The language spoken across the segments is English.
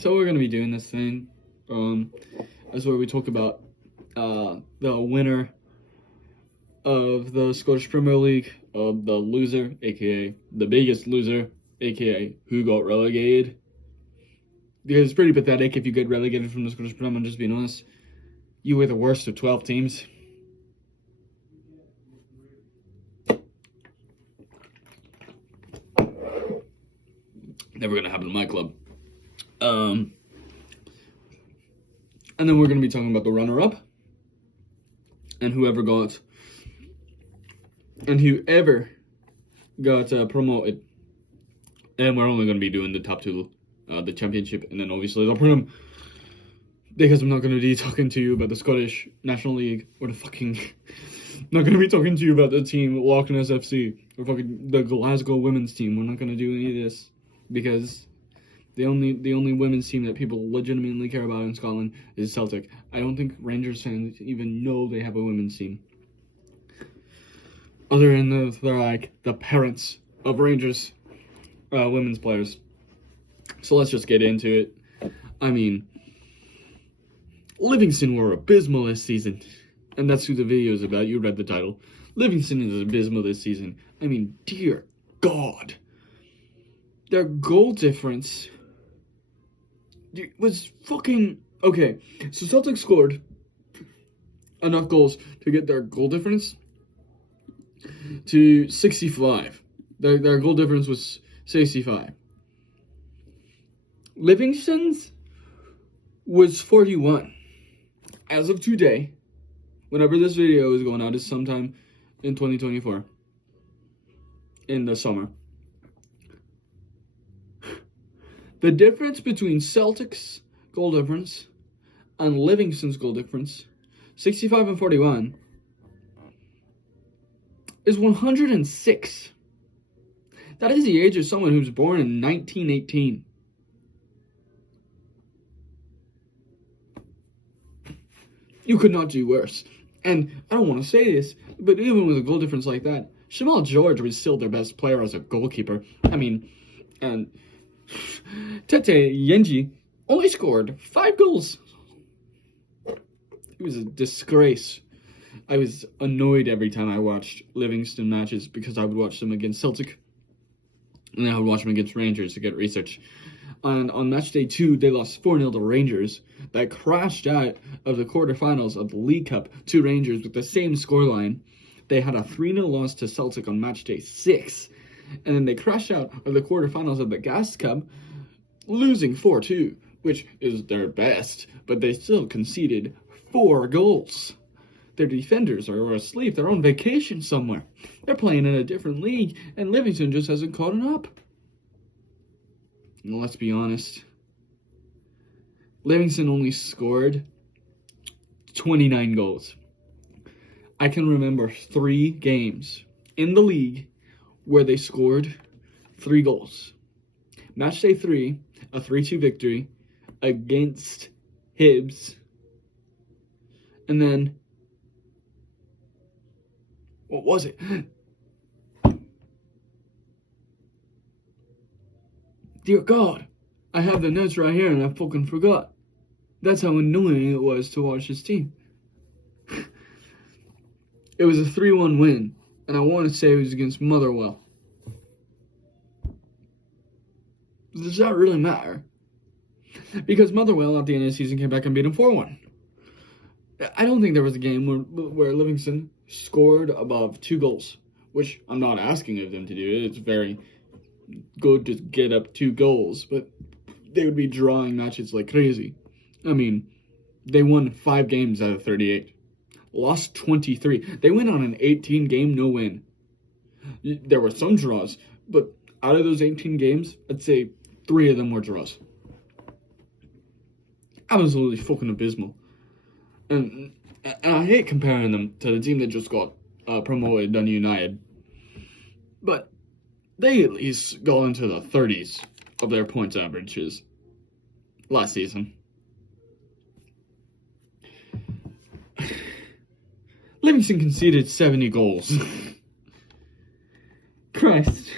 So we're gonna be doing this thing. That's where we talk about the winner of the Scottish Premier League, the loser, aka the biggest loser, aka who got relegated. Because it's pretty pathetic if you get relegated from the Scottish Premier. I'm just being honest. You were the worst of 12 teams. Never gonna happen to my club. And then we're gonna be talking about the runner-up and whoever got promoted. And we're only gonna be doing the top two, the championship, and then obviously the Prem. Because I'm not gonna be talking to you about the Scottish National League or the fucking. I'm not gonna be talking to you about the team Loch Ness FC or fucking the Glasgow women's team. We're not gonna do any of this because the only women's team that people legitimately care about in Scotland is Celtic. I don't think Rangers fans even know they have a women's team. Other than they're like the parents of Rangers women's players. So let's just get into it. I mean, Livingston were abysmal this season. And that's who the video is about. You read the title. Livingston is abysmal this season. I mean, dear God. Their goal difference was fucking... Okay, so Celtic scored enough goals to get their goal difference to 65. Their goal difference was 65. Livingston's was 41. As of today, whenever this video is going out, is sometime in 2024. In the summer. The difference between Celtic's goal difference and Livingston's goal difference, 65 and 41, is 106. That is the age of someone who was born in 1918. You could not do worse. And I don't want to say this, but even with a goal difference like that, Shamal George was still their best player as a goalkeeper. I mean, and Tete Yenji only scored 5 goals. It was a disgrace. I was annoyed every time I watched Livingston matches because I would watch them against Celtic. And then I would watch them against Rangers to get research. And on match day 2, they lost 4-0 to Rangers. That crashed out of the quarterfinals of the League Cup to Rangers with the same scoreline. They had a 3-0 loss to Celtic on match day 6. And then they crashed out of the quarterfinals of the Gas Cup, losing 4-2, which is their best. But they still conceded 4 goals. Their defenders are asleep. They're on vacation somewhere. They're playing in a different league, and Livingston just hasn't caught up. And let's be honest. Livingston only scored 29 goals. I can remember 3 games in the league where they scored 3 goals. Match day 3, a 3-2 victory against Hibs. And then, what was it? Dear God, I have the notes right here and I fucking forgot. That's how annoying it was to watch this team. It was a 3-1 win, and I want to say it was against Motherwell. Does that really matter? Because Motherwell at the end of the season came back and beat them 4-1. I don't think there was a game where Livingston scored above 2 goals, which I'm not asking of them to do. It's very good to get up 2 goals, but they would be drawing matches like crazy. I mean, they won 5 games out of 38. Lost 23. They went on an 18-game no-win. There were some draws, but out of those 18 games, I'd say 3 of them were draws. Absolutely fucking abysmal. And I hate comparing them to the team that just got promoted, Dundee United. But they at least got into the 30s of their points averages last season. Livingston conceded 70 goals. Christ.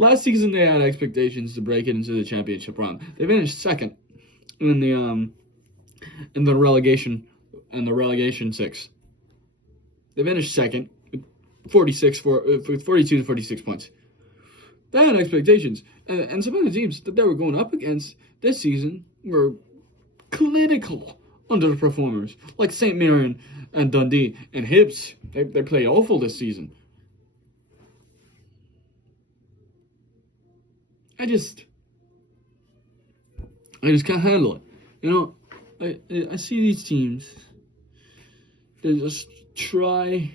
Last season they had expectations to break it into the championship round. They finished second in the relegation six. They finished second with 42 to 46 points. They had expectations, and some of the teams that they were going up against this season were clinical underperformers, like St. Mirren and Dundee and Hibs. They played awful this season. I just can't handle it. You know, I see these teams. They just try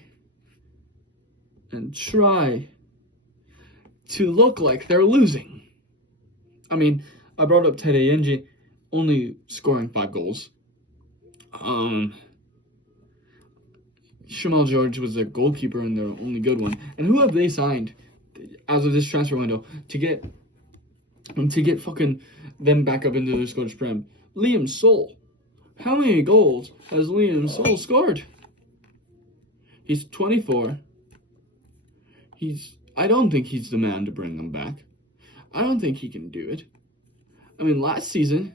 to look like they're losing. I mean, I brought up Ted Yenji only scoring 5 goals. Shamal George was their goalkeeper and their only good one. And who have they signed as of this transfer window to get fucking them back up into the Scottish Prem? Liam Soul. How many goals has Liam Soul scored? He's 24. I don't think he's the man to bring them back. I don't think he can do it. I mean, last season,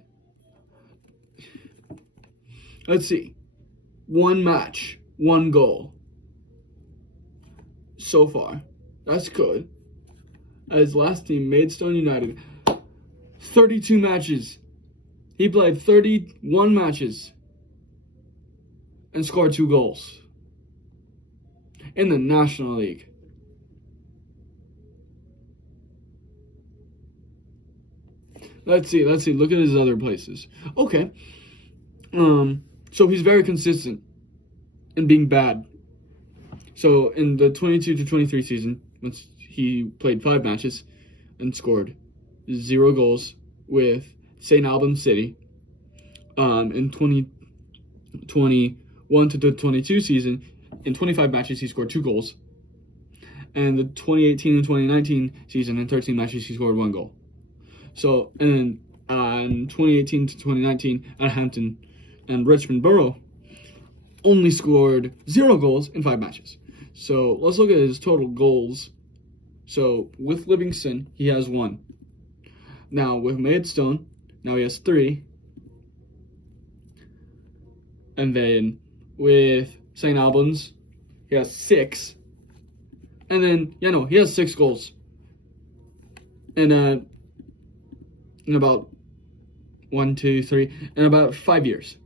let's see, 1 match, 1 goal. So far, that's good. His last team, Maidstone United, 32 matches. He played 31 matches and scored 2 goals in the National League. Let's see. Look at his other places. Okay. So he's very consistent in being bad. So in the 22 to 23 season, once he played 5 matches and scored 0 goals with St. Albans City. In 2021 to the 22 season, in 25 matches he scored 2 goals. And the 2018 and 2019 season, in 13 matches he scored 1 goal. So, in 2018 to 2019 at Hampton and Richmond Borough, only scored 0 goals in 5 matches. So, let's look at his total goals. So, with Livingston, he has 1. Now, with Maidstone, now he has 3. And then, with St. Albans, he has 6. And then, he has 6 goals. And, in about 1, 2, 3, in about 5 years.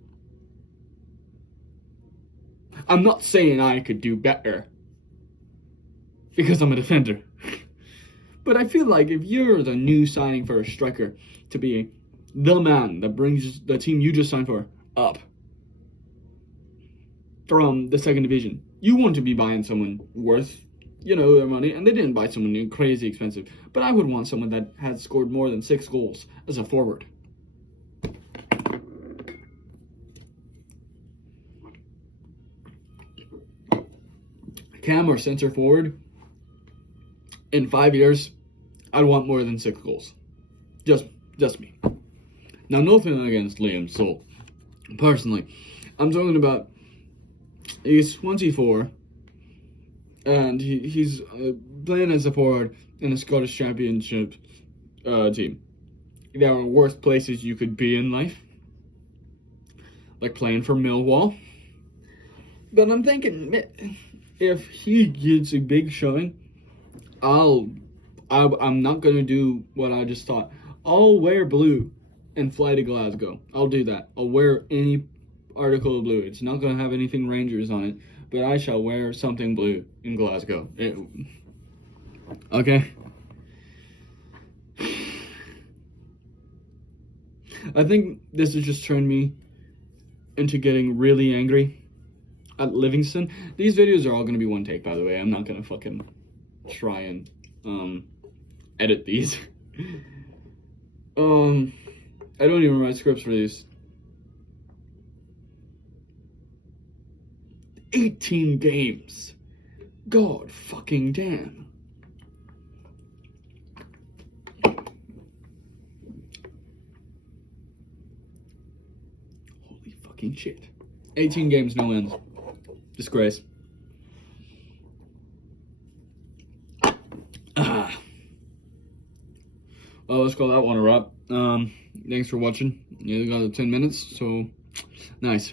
I'm not saying I could do better because I'm a defender. But I feel like if you're the new signing for a striker to be the man that brings the team you just signed for up from the 2nd division, you want to be buying someone worth their money, and they didn't buy someone crazy expensive. But I would want someone that had scored more than 6 goals as a forward. Cam or center forward, in 5 years, I'd want more than 6 goals. Just me. Now, nothing against Liam Soul, personally. I'm talking about, he's 24, and he's playing as a forward in a Scottish Championship team. There are worse places you could be in life, like playing for Millwall. But I'm thinking, if he gets a big showing, I'm not gonna do what I just thought. I'll wear blue and fly to Glasgow. I'll do that. I'll wear any article of blue. It's not gonna have anything Rangers on it, but I shall wear something blue in Glasgow. Okay? I think this has just turned me into getting really angry at Livingston. These videos are all going to be one take, by the way. I'm not going to fucking try and edit these. I don't even write scripts for these. 18 games. God fucking damn. Holy fucking shit. 18 games, no wins. Disgrace. well, let's call that one a wrap. Thanks for watching. You got 10 minutes, so nice.